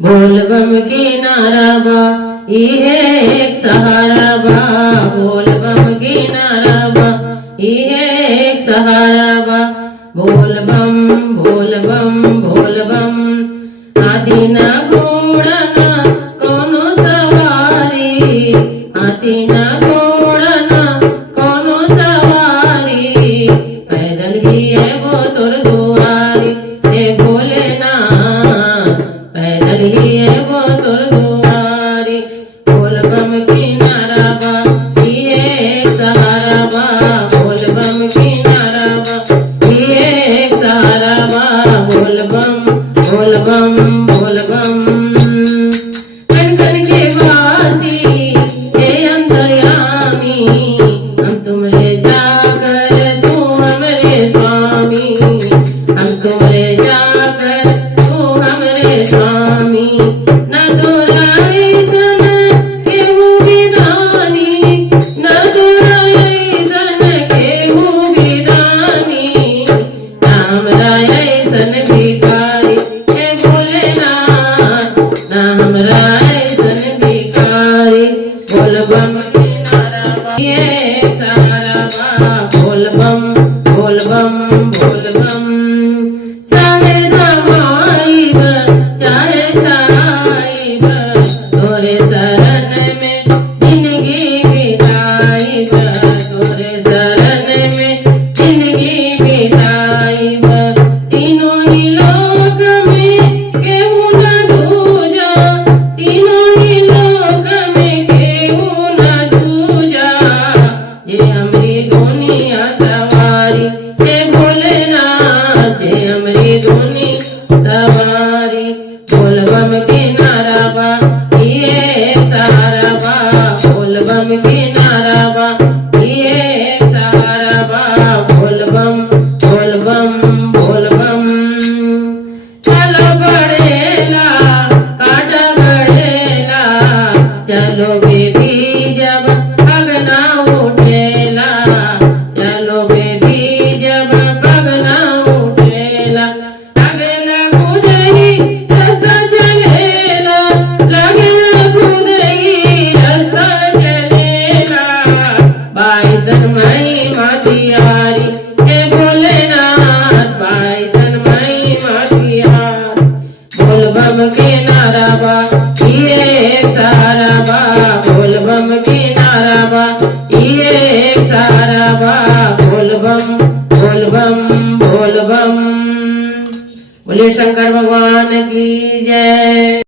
बोल बम की नारा बा इहे एक सहारा बा। बोल बम की नारा बा इहे एक सहारा बा। बोल बम बोल बम बोल बम। हाथी ना घोड़ा ना कोनो सवारी, हाथी ना घोड़ा ना कोनो सवारी। पैदल ही है वो तोर दुआरी हे भोलेनाथ, पैदल ही है वो तोर दुआरी। बोल बम की नारा बा इहे एक सहारा बा। बोल बम की नारा बा इहे एक सहारा बा। बोल बम बोल बम बोल बम। कन कन के वासी हे अंतर्यामी, हम तुमरे जाकर तू हमरे स्वामी, हम तुमरे जाकर तू हमरे स्वामी। न दुराई सन केहू विदानी, न दुराई सन केहू विदानी। नाम राय सन भिखारी हे भोलेनाथ, नाम राय सन भिखारी। बोल बम की नारा बा ये सहारा बा। बोल बम बोल बम बोल बम। चाहे दवाई बा चाहे साई बा, तोरे शरण में जिंदगी बिताई बा, तोरे शरण में जिंदगी बिताई बा। तीनों ही लोक में केहू न दूजा, तीनों ही लोक में केहू न दूजा। ये हमरी दुनिया सवारी हे भोलेनाथ, ये हमरी दुनिया सवारी। बोल बम के नारा बा ये सहारा बा। बोल बम के नारा बा ये सहारा बा। बोल बम बोल बम बोल बम। चलो बढ़ेला काटा गड़ेला, चलो बेबी जब पगना उठेला, चलो बेबी जब पगना उठेला। लगेला खुदही रास्ता चलेला, लगेला खुदही रास्ता चलेला। बाईसन मई मातियारी हे भोलेनाथ, बाईसन मई मातियारी। बोल बम के नारा बा ये एक सहारा बा। बोल बम के नारा बा ये एक सहारा बा। बोल बम बोल बम बोल बम। बोलिए शंकर भगवान की जय।